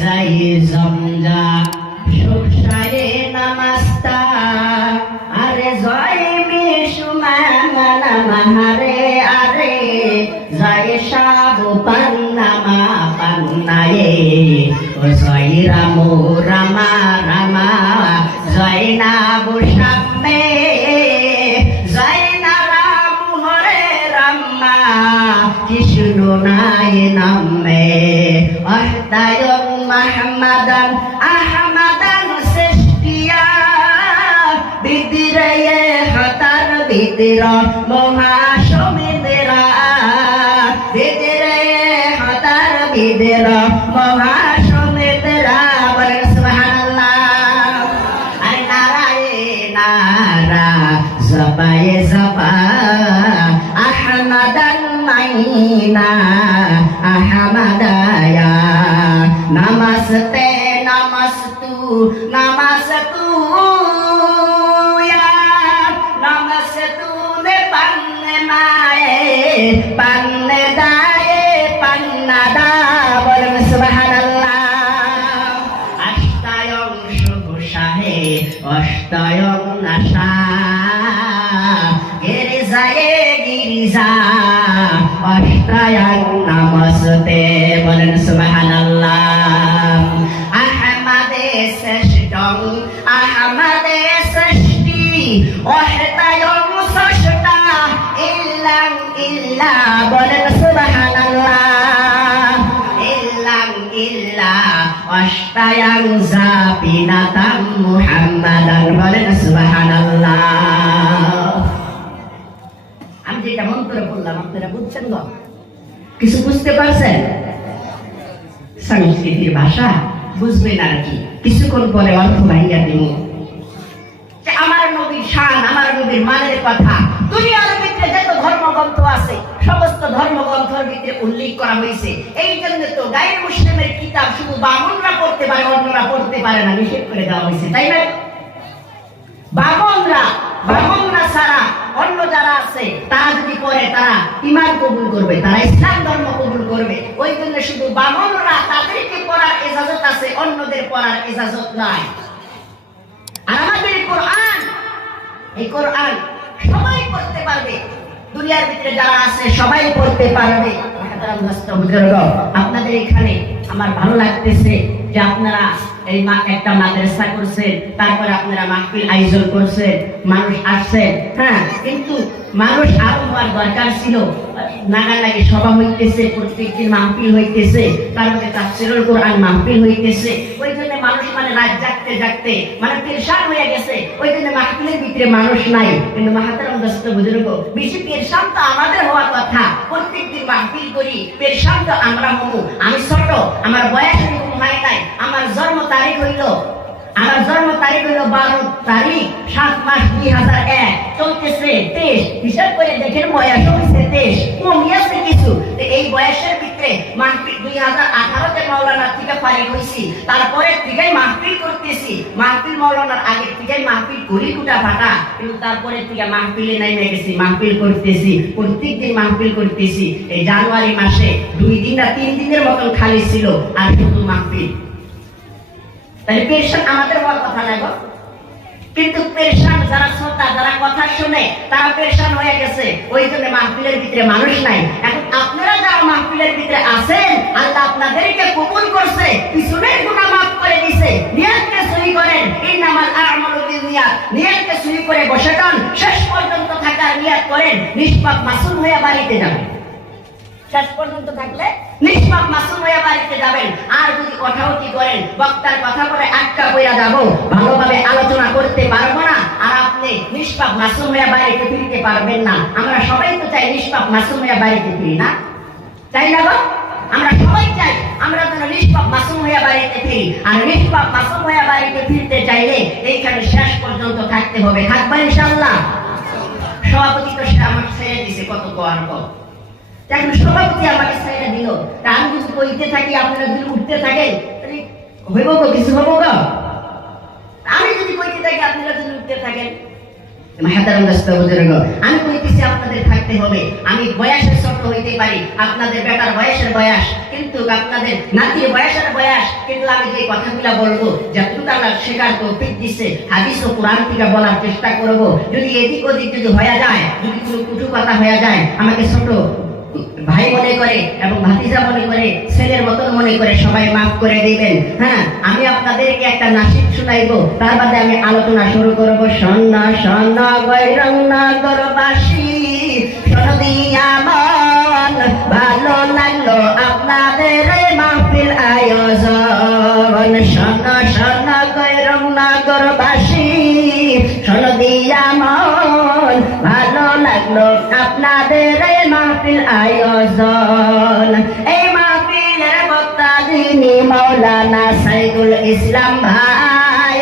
যাই জমজা সুখসারে নামাস্তা আরে জয় মিশুমানা মাহারে আরে জয় সাবু পান্নামা পান্নায়ে ও জয় রামু রামা রামা জয় নাবু সাম্মে জয় না রামু হরে রাম্মা কৃষ্ণ নায় নামে অহদায়ন মাহমাদান আহমাদান সৃষ্টিয়া বিদিরয়ে হতার বিদির মহাসমিদেরা বিদিরয়ে হতার বিদির মহাসমিদেরা বলেন সুবহানাল্লাহ। আরে নারায়ে নারা জবায়ে জবা আহমাদান মাইনা আহমদায়া নমস্তে নমস্তু নমস্তু নমস্তু নে পন্নে মায়ে পন্নে দায়ে পন্নদা বলেন সুবহানাল্লাহ। অষ্টায়ং শুভসাহে অষ্টায়ং নাশা গিরিজায়ে গিরিজা অষ্টায়ং নমস্তে বলেন সুবহানাল্লাহ। আহমদে শ্রেষ্ঠং আহমদে সৃষ্টি অষ্টায়ং ষষ্ঠা ইল্লাং ইল্লা বলেন সুবহানাল্লাহ। ইল্লাং ইল্লা অষ্টায়ং জাবিনাতাম মুহাম্মাদান বলেন সুবহানাল্লাহ। আমি যেটা মন্ত্র বললাম আপনারা বুঝছেন না? কিছু বুঝতে পারছেন? সংস্কৃতির ভাষা বুঝবেন আর কি, কিছুক্ষণ পরে অর্থ ভাইয়া দিব। আমার নবীর শান, আমার নবীর মানের কথা দুনিয়ার ভিতরে যত ধর্মগ্রন্থ আছে সমস্ত ধর্মগ্রন্থের ভিতরে উল্লেখ করা হয়েছে। এই জন্য তো গায়ের মুসলিমের কিতাব শুধু বামনরা পড়তে পারে, অন্যরা পড়তে পারে না, নিষেধ করে দেওয়া হয়েছে, তাই না? বামনরা ছাড়া অন্য যারা আছে তারা যদি পড়ে তারা ঈমান কবুল করবে, তারা ইসলাম ধর্ম কবুল করবে। ওই জন্য শুধু বামনরা তাদেরকে পড়ার ইজাজত আছে, অন্যদের পড়ার ইজাজত নাই। আর আমাদের কোরআন, এই কোরআন সবাই পড়তে পারবে, দুনিয়ার ভিতরে যারা আছে সবাই পড়তে পারবে। আপনাদের এখানে আমার ভালো লাগতেছে যে আপনারা এই একটা মাদ্রাসা করছেন, তারপরে আপনারা মাহফিল আয়োজন করছেন, মানুষ আসছেন। হ্যাঁ, কিন্তু মানুষ আরো হওয়ার দরকার ছিল। নাগালাগি সভা হইতেছে, প্রত্যেকদিন মাহফিল হইতেছে, তারপরে তাফসীরুল কোরআন মাহফিল হইতেছে। ওই জন্য মানুষ মানে রাত জাগতে জাগতে মানে পেরেশান হয়ে গেছে। ওই জন্য মাহফিলের ভিতরে মানুষ নাই। কিন্তু মাহাতারাম দোস্ত বুজুর্গ, বেশি পেরেশান তো আমাদের হওয়ার কথা। প্রত্যেকদিন মাহফিল করি, পেরেশান তো আমরা হবো। আমি ছোট, আমার বয়স এরকম হয় নাই। আমার জন্ম তারিখ হইল 12 তারিখ 7 মাস 2001, চলতেছে 23। হিসাব করে দেখেন বয়স হয়েছে 23, কমিয়েছে কিছু। এই বয়সের ভিতরে মাহফিল 2018-তে মাওলানা থেকে ফারিগ হইছি, তারপরে থেকে মাহফিল করতেছি। মাহফিল মাওলানার আগে থেকে মাহফিল করি টুটা ফাটা, কিন্তু তারপরে থেকে মাহফিলে নেমে গেছি, মাহফিল করতেছি, প্রত্যেকদিন মাহফিল করতেছি। এই জানুয়ারি মাসে 2 দিন না 3 দিনের মতন খালি ছিল, আর শুধু মাহফিল। তাহলে পেরেশান আমাদের হওয়ার কথা না গো। কিন্তু পেরেশান যারা শ্রোতা, যারা কথা শুনে, তারা পেরেশান হয়ে গেছে। ওই জন্য মাহফিলের ভিতরে মানুষ নাই। এখন আপনারা যারা মাহফিলের ভিতরে আছেন, আল্লাহ আপনাদেরকে কবুল করছে, পিছনের গুনাহ মাফ করে দিয়েছে। নিয়তকে সহি করেন, ইন্নামাল আ'মালু বিন্নিয়াত। নিয়তকে সহি করে বসে যান, শেষ পর্যন্ত থাকার নিয়ত করেন, নিষ্পাপ মাসুম হয়ে বাড়িতে যাবেন। শেষ পর্যন্ত থাকলে নিষ্পাপ মাসুম হয়ে বাড়িতে যাবেন। আর যদি কথাউটি করেন, বক্তার কথা বলে আটকা পড়া যাবো, ভালোভাবে আলোচনা করতে পারবো না, আর আপনি নিষ্পাপ মাসুম হয়ে বাড়িতে ফিরতে পারবেন না। আমরা সবাই তো চাই নিষ্পাপ মাসুম হয়ে বাড়িতে ফিরি, না চাই না গো? আমরা সবাই চাই আমরা যেন নিষ্পাপ মাসুম হয়ে বাড়িতে ফিরি। আর নিষ্পাপ মাসুম হয়ে বাড়িতে ফিরতে চাইলে এইখানে শেষ পর্যন্ত থাকতে হবে। থাকবেন ইনশাআল্লাহ? সভাপতি তো সে আমার ছেড়ে দিছে কত কোয়ার কত। এখন সভাপতি আমাকে ছেড়ে দিল, আমি যদি কইতে থাকি, আপনারা যদি উঠতে থাকেন, তাহলে হইব গো, কিছু হবো গো? আমি যদি কইতে থাকি, আপনারা যদি উঠতে থাকেন, আমি কইতেছি আপনাদের থাকতে হবে। আমি বয়সের ছোট হইতে পারি, আপনাদের বেটার বয়সের বয়স, কিন্তু আপনাদের নাতির বয়সের বয়স, কিন্তু আমি যে কথাগুলো বলবো যতটুকু আল্লাহ শেখার তৌফিক দিচ্ছে হাদিস ও কোরআন থেকে বলার চেষ্টা করব। যদি এদিক ওদিক যদি হয়ে যায়, যদি কোনো কুটু কথা হয়ে যায়, আমাকে ছোট ভাই মনে করে এবং ভাতিজা মনে করে, ছেলের মতন মনে করে সবাই মাফ করে দিবেন। হ্যাঁ, আমি আপনাদেরকে একটা নাসিদ শুনাইবো, তার বাদে আমি আলোচনা শুরু করব। সন্না সন্না গৈরঙ্গরবাসী সনদিয়া মন, ভালো লাগলো আপনাদের মাহফিল আয়োজন। সন্না সন্না গৈরঙ্গরবাসী সনদিয়া মন, ভালো লাগলো আপনাদের মাহফিল আয়োজন। এই মাহফিলের বক্তা যিনি মাওলানা সাইদুল ইসলাম ভাই,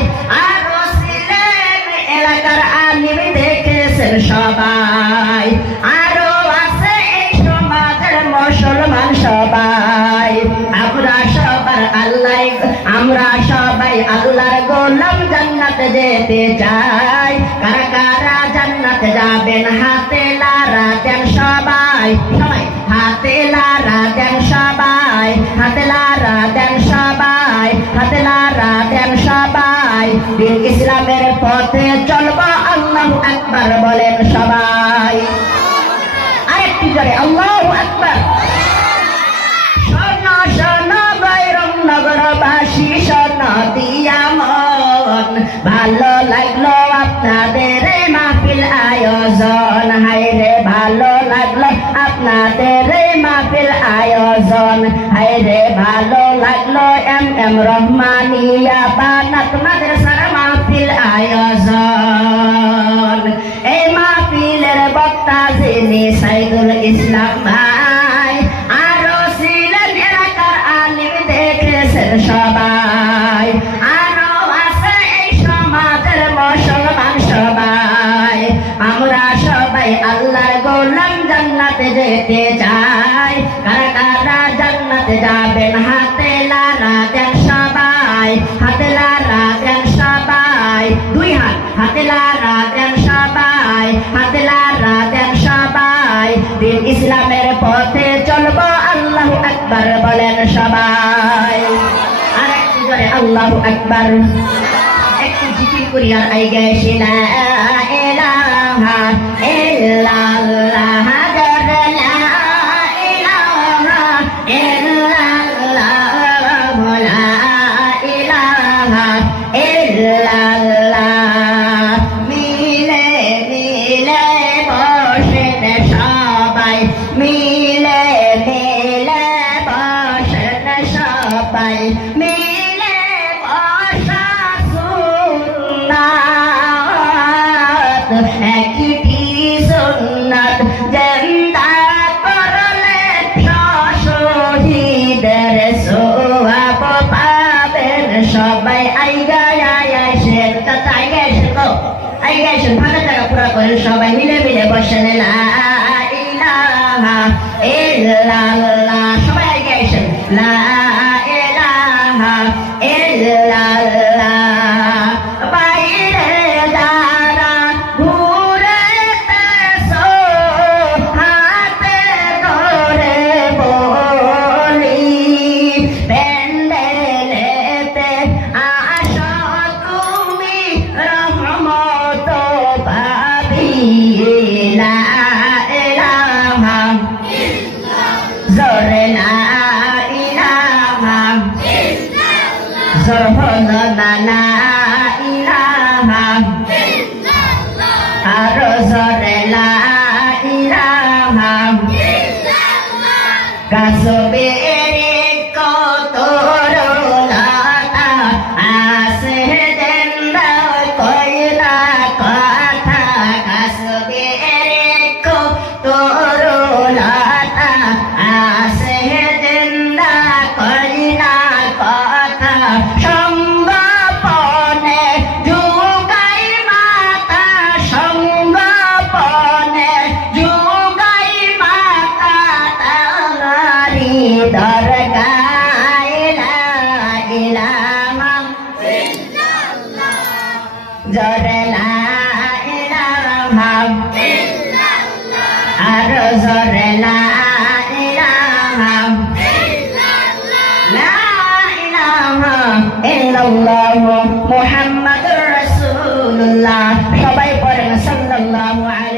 আরো ছিলেন এলাকার আলিম দেখেছেন সবাই, আরো আছে এই সমাজের মুসলমান সবাই। আমরা সবাই আল্লাহর গোলাম, জান্নাতে যেতে চাই। কারা কারা জান্নাতে যাবেন হাতে লারা দেন সবাই, সবাই হাতে লারা দেন সবাই, হাতে লারা দেন সবাই, হাতে লারা দেন সবাই। দিন ইসলামের পথে চলবো, আল্লাহু আকবার বলেন সবাই। আরেকটু জোরে আল্লাহু আকবার। শোনো শোনো গৈরঙ্গরবাসী সনদিয়া মন, ভালো লাগলো আপনাদের মাহফিল আয়োজন। হায় রে ভালো লাগলো আপনাদের মাহফিল আয়োজন। হায় রে ভালো লাগলো এম রহমানিয়া বানাত মাদ্রাসার মাহফিল আয়োজন। এই মাহফিলের বক্তা যিনি সাইদুল ইসলাম ভাই, আরো ছিলেন এলাকার আলিম দেখেছেন সবাই, আরো আছে এই সমাজের মুসলমান সবাই। আমরা সবাই আল্লাহর গোলাম, জান্নাতে যেতে চাই। কারা কারা জান্নাতে যাবেন হাতে লারা দেন সবাই, হাতে লারা দেন সবাই। দুই হাত হাতে লারা দেন সবাই, হাতে লারা দেন সবাই। দিন ইসলামের পথে চলবো, আল্লাহু আকবার বলেন সবাই। আর একটু জোরে আল্লাহু আকবার। একটু জিকির করি আর আই গেছি লা ইলাহা ইল্লাল্লাহ, জোরে লা ইলাহা ইল্লাল্লাহ, লা ইলাহা ইল্লাল্লাহ। মিলে মিলে বসেন সবাই, মিলে মিলে বসেন সবাই, মিলে বসা সুন্নাত, একটি সুন্নাত জিন্দা করলে শহীদের সওয়াব পাবেন সবাই। আইগাইছেন চাচা, আইগাইছেন গো, আইগাইছেন ফাঁকা জায়গা পুরা করেন সবাই, মিলে মিলে বসেন লা ইলাহা ইল্লাল্লাহ। সবাই আইগাইছেন লা ইলাহা ইল্লাল্লাহ। বাইরে যারা ঘুরেতেছো হাতে ধরে বলি, প্যান্ডেলেতে আসো তুমি রহমত পাবি। লা ইলাহা জোরে লা ইলাহা, জোর হলো না লা ইলাহা, আরো জোরে লা ইলাহা। কাসবের কত রোলাটা আছে জিন্দা কইলা কথা, কাসবের কত রোলাটা আছে জিন্দা কইলা কথা। সঙ্গ ইল্লাল্লাহু মুহাম্মাদুর রাসূলুল্লাহ। সবাই পড়েন সাল্লাল্লাহু আলাইহি